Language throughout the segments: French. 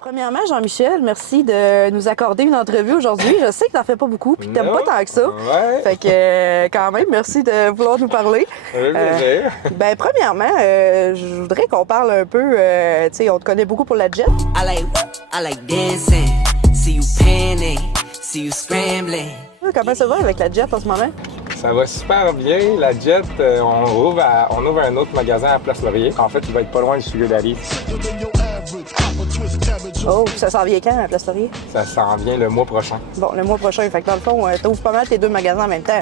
Premièrement, Jean-Michel, merci de nous accorder une entrevue aujourd'hui. Je sais que t'en fais pas beaucoup puis que t'aimes pas tant que ça. Ouais. Fait que quand même, merci de vouloir nous parler. Avec plaisir. Premièrement, je voudrais qu'on parle un peu, tu sais, on te connaît beaucoup pour la jet. I like dancing, see you panning, see you scrambling. Comment ça va avec la jet en ce moment? Ça va super bien. La Jet, on ouvre un autre magasin à Place Laurier. En fait, il va être pas loin du Sugar Daddy. Oh, puis ça s'en vient quand, à Place Laurier? Ça s'en vient le mois prochain. Bon, le mois prochain. Fait que dans le fond, t'ouvres pas mal tes deux magasins en même temps.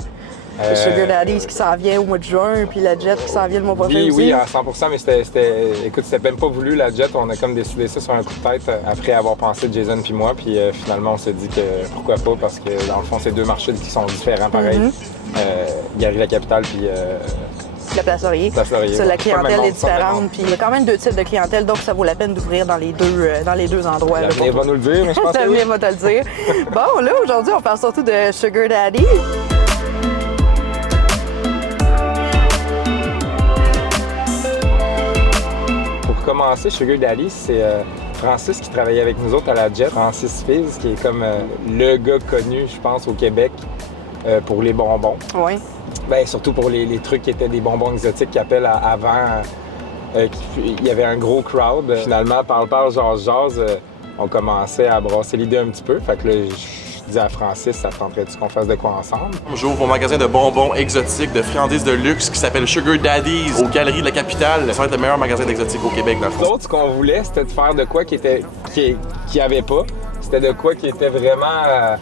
Le Sugar Daddy's qui s'en vient au mois de juin, puis la Jet qui s'en vient le mois prochain Oui, aussi. oui, à 100%, mais c'était même pas voulu, la Jet. On a comme décidé ça sur un coup de tête après avoir pensé Jason puis moi. Puis finalement, on s'est dit que pourquoi pas, parce que dans le fond, c'est deux marchés qui sont différents pareil. Galerie-la-Capitale puis La Place Laurier. Place Laurier. Ça, la Ouais. clientèle Pas le est même monde, pas le même différente, monde. puis il y a quand même deux types de clientèle, donc ça vaut la peine d'ouvrir dans les deux endroits. là, L'avenir pour va nous le dire, mais je pense que oui. L'avenir va te le dire. Bon, là, aujourd'hui, on parle surtout de Sugar Daddy. Pour commencer, Sugar Daddy, c'est Francis qui travaillait avec nous autres à la Jet. Francis Fizz, qui est comme le gars connu, je pense, au Québec pour les bonbons. Oui. Ben, surtout pour les trucs qui étaient des bonbons exotiques qui appellent avant. Il y avait un gros crowd. Finalement, parle, jase, on commençait à brasser l'idée un petit peu. Fait que là, je dis à Francis, ça te tenterait-tu qu'on fasse de quoi ensemble? J'ouvre mon magasin de bonbons exotiques, de friandises de luxe qui s'appelle Sugar Daddy's aux Galeries de la Capitale. Ça va être le meilleur magasin d'exotiques au Québec, dans le fond. L'autre, ce qu'on voulait, c'était de faire de quoi qui avait pas. C'était de quoi qui était vraiment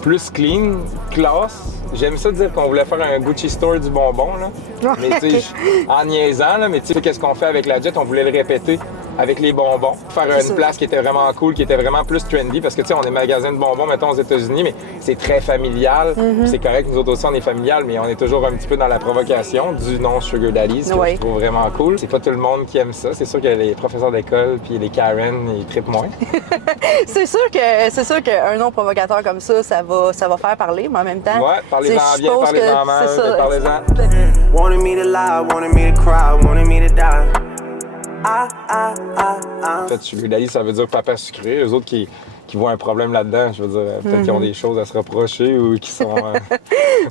plus clean, classe. J'aime ça dire qu'on voulait faire un Gucci Store du bonbon, là. Mais tu sais, en niaisant, là, mais tu sais, qu'est-ce qu'on fait avec la Jet? On voulait le répéter avec les bonbons. Faire une place qui était vraiment cool, qui était vraiment plus trendy, parce que tu sais, on est magasin de bonbons, mettons, aux États-Unis, mais c'est très familial. C'est correct, nous autres aussi, on est familial, mais on est toujours un petit peu dans la provocation du nom Sugar Daddy, ce que je trouve vraiment cool. C'est pas tout le monde qui aime ça. C'est sûr que les professeurs d'école puis les Karen, ils trippent moins. C'est sûr qu'un nom provocateur comme ça va faire parler, mais en même temps. Ouais, parlez-en je bien, suppose parlez-en que mal, c'est ça. parlez-en. Wanted me to lie, wanted me to cry, wanted me to die. En fait, Sugar Daddy, ça veut dire papa sucré. Eux autres qui voient un problème là-dedans, je veux dire, peut-être qu'ils ont des choses à se reprocher ou qui sont...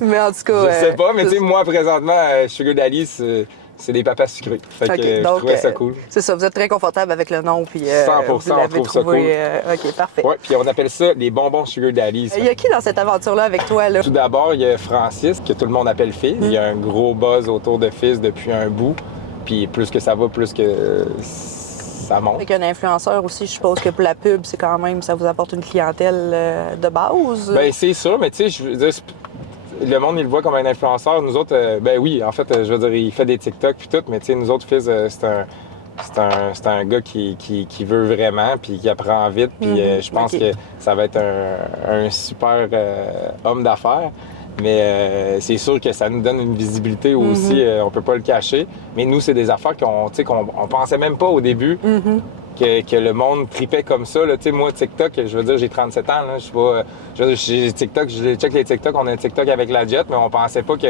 Mais en tout cas. je sais pas, mais tu sais, moi, présentement, Sugar Daddy, c'est des papas sucrés. Fait que je trouvais ça cool. C'est ça, vous êtes très confortable avec le nom, puis 100%, vous l'avez on trouve ça trouvé, OK, parfait. Ouais, puis on appelle ça les bonbons Sugar Daddy. Il y a qui dans cette aventure-là avec toi, là? Tout d'abord, il y a Francis, que tout le monde appelle Fizz. Il y a un gros buzz autour de Fizz depuis un bout. Puis plus que ça va, plus que ça monte. Avec un influenceur aussi, je suppose que pour la pub, c'est quand même, ça vous apporte une clientèle de base? Ben c'est sûr, mais tu sais, je veux dire, le monde, il le voit comme un influenceur. Nous autres, ben oui, en fait, je veux dire, il fait des TikTok puis tout, mais tu sais, nous autres, Fizz, c'est un gars qui veut vraiment, puis qui apprend vite, puis je pense que ça va être un super homme d'affaires. Mais c'est sûr que ça nous donne une visibilité aussi, on peut pas le cacher. Mais nous, c'est des affaires qu'on pensait même pas au début que le monde tripait comme ça. Là. Moi, TikTok, je veux dire, j'ai 37 ans. Là, je sais pas, j'ai TikTok, je check les TikTok, on a un TikTok avec la Jet, mais on pensait pas que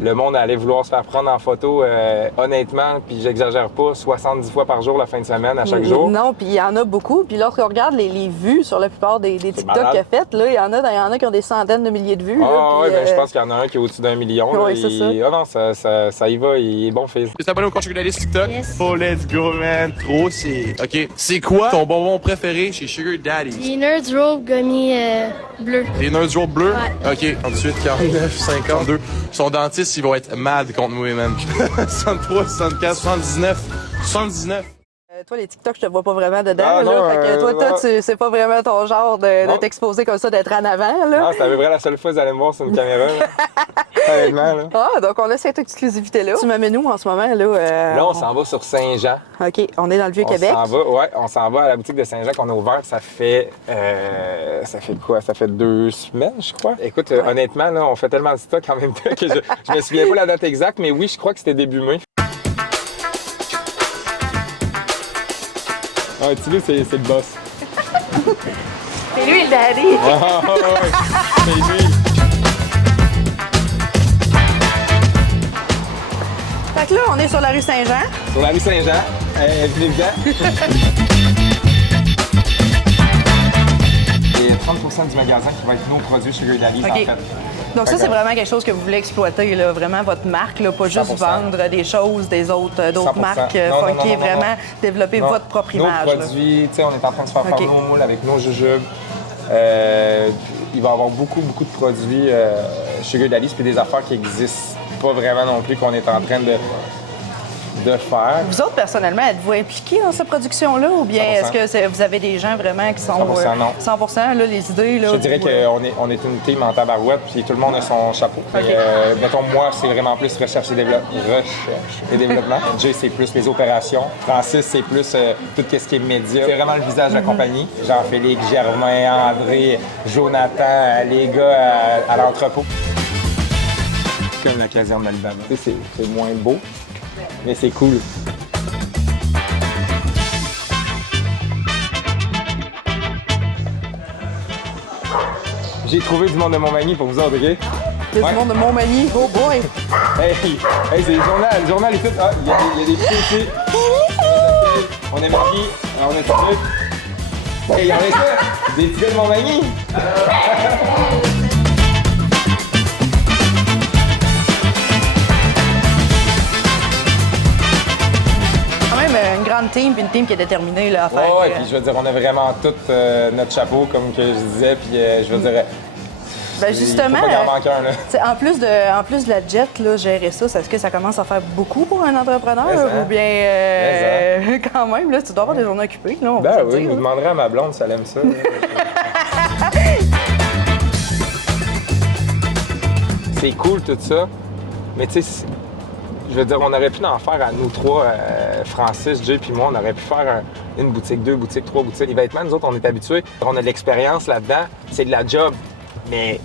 le monde allait vouloir se faire prendre en photo, honnêtement, puis j'exagère pas, 70 fois par jour la fin de semaine, à chaque jour. Non, puis il y en a beaucoup. Puis lorsqu'on regarde les vues sur la plupart des TikTok qu'il a faites, là, il y en a qui ont des centaines de milliers de vues. Ah oui, ben, je pense qu'il y en a un qui est au-dessus d'1 million. Oui, c'est ça. Ah non, ça y va, il est bon Fizz. Tu t'es abonné au compte Sugar Daddy's TikTok? Yes. Oh, let's go, man. Trop sick. OK. C'est quoi ton bonbon préféré chez Sugar Daddy's? Les Nerds Roll gummy bleu. Les Nerds Roll bleus? Ouais. OK. 38, 49, 52. Son dentiste, il va être mad contre moi, man. 63, 64, 79, 79. Toi, les TikTok, je te vois pas vraiment dedans. Ah, là. non, Fait que toi, non. c'est pas vraiment ton genre de t'exposer comme ça, d'être en avant. Là. Ah, c'est à peu près la seule fois que vous allez me voir sur une caméra. Là. Honnêtement, là. Ah, donc on a cette exclusivité-là. Tu m'amènes où en ce moment? Là, Là, on s'en va sur Saint-Jean. OK, on est dans le Vieux-Québec. On s'en va à la boutique de Saint-Jean qu'on a ouvert. Ça fait quoi? Ça fait 2 semaines, je crois. Écoute, honnêtement, là, on fait tellement de stock en même temps que je me souviens pas la date exacte, mais oui, je crois que c'était début mai. Ah, tu sais, c'est le boss. C'est lui, le daddy! Ah, ouais, c'est lui. Fait que là, on est sur la rue Saint-Jean. Sur la rue Saint-Jean. Venez-vous-en. 10% du magasin qui va être nos produits Sugar Daddy's, OK. en fait. Donc ça, Fait c'est que- vraiment quelque chose que vous voulez exploiter, là, vraiment votre marque, là, pas juste 100%. vendre des choses des autres, d'autres 100%. marques Non, non, funky, non, non, vraiment non. développer Non, votre propre nos image. là. produits, tu sais, on est en train de se faire OK. faire nos moules avec nos jujubes. Il va y avoir beaucoup de produits Sugar Daddy's puis des affaires qui n'existent pas vraiment non plus qu'on est en train de faire. Vous autres, personnellement, êtes-vous impliqués dans cette production-là ou bien 100%. est-ce que vous avez des gens vraiment qui sont 100%, non. 100%, là, les idées, là, Je te dirais vous, qu'on est une team en tabarouette, puis tout le monde a son chapeau. OK. Mettons, moi, c'est vraiment plus recherche et développement. Jay, c'est plus les opérations. Francis, c'est plus tout ce qui est média. C'est vraiment le visage de la compagnie. Jean-Félix, Germain, André, Jonathan, les gars à l'entrepôt. Comme la caserne d'Alibaba. Tu sais, c'est moins beau, mais c'est cool. J'ai trouvé du monde de Montmagny pour vous autres, OK? Il y a Ouais. du monde de Montmagny. Oh boy! Hey, c'est le journal et tout. Ah, il y a des petits ici. On est Magny, on est truc. Hey, regardez ça! Des petits gars de Montmagny! Quand même une grande team, puis une team qui est déterminée là, à faire. Ouais, puis je veux dire, on a vraiment tout notre chapeau, comme que je disais, puis je veux dire. Ben justement, faut pas qu'il en manque un, là. t'sais, en plus de la jet, là, gérer ça, est-ce que ça commence à faire beaucoup pour un entrepreneur Mais ça. ou bien quand même, là, tu dois avoir des journées occupées, là, on va Ben se oui, dire, vous là. demanderez à ma blonde si elle aime ça. là. C'est cool tout ça, mais tu sais, je veux dire, on aurait pu en faire à nous trois, Francis, Jay puis moi, on aurait pu faire une boutique, 2 boutiques, 3 boutiques. Les vêtements, nous autres, on est habitués, on a de l'expérience là-dedans, c'est de la job, mais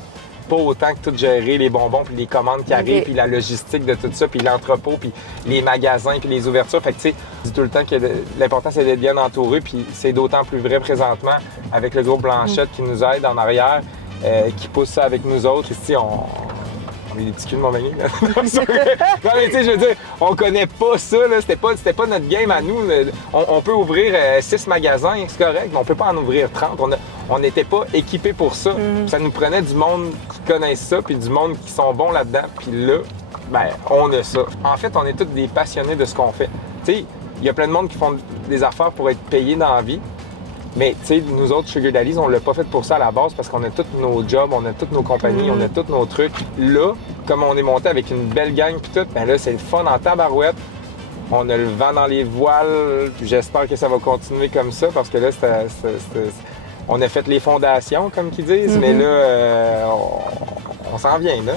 pas autant que tout gérer les bonbons, puis les commandes qui arrivent, puis la logistique de tout ça, puis l'entrepôt, puis les magasins, puis les ouvertures. Fait que, tu sais, je dis tout le temps que l'important, c'est d'être bien entouré, puis c'est d'autant plus vrai présentement avec le groupe Blanchette qui nous aide en arrière, qui pousse ça avec nous autres. Ici, on est des petits culs de Montmagny. Là. Non, mais tu sais, je veux dire, on connaît pas ça, là. C'était pas notre game à nous. On peut ouvrir 6 magasins, c'est correct, mais on peut pas en ouvrir 30. On n'était pas équipés pour ça. Ça nous prenait du monde qui connaissent ça, puis du monde qui sont bons là-dedans. Puis là, ben, on a ça. En fait, on est tous des passionnés de ce qu'on fait. Tu sais, il y a plein de monde qui font des affaires pour être payés dans la vie. Mais tu sais, nous autres, Sugar Daddy's, on l'a pas fait pour ça à la base parce qu'on a tous nos jobs, on a toutes nos compagnies, on a tous nos trucs. Là, comme on est monté avec une belle gang puis tout, ben là, c'est le fun en tabarouette. On a le vent dans les voiles. J'espère que ça va continuer comme ça parce que là, on a fait les fondations, comme qu'ils disent, mais là, on s'en vient, là.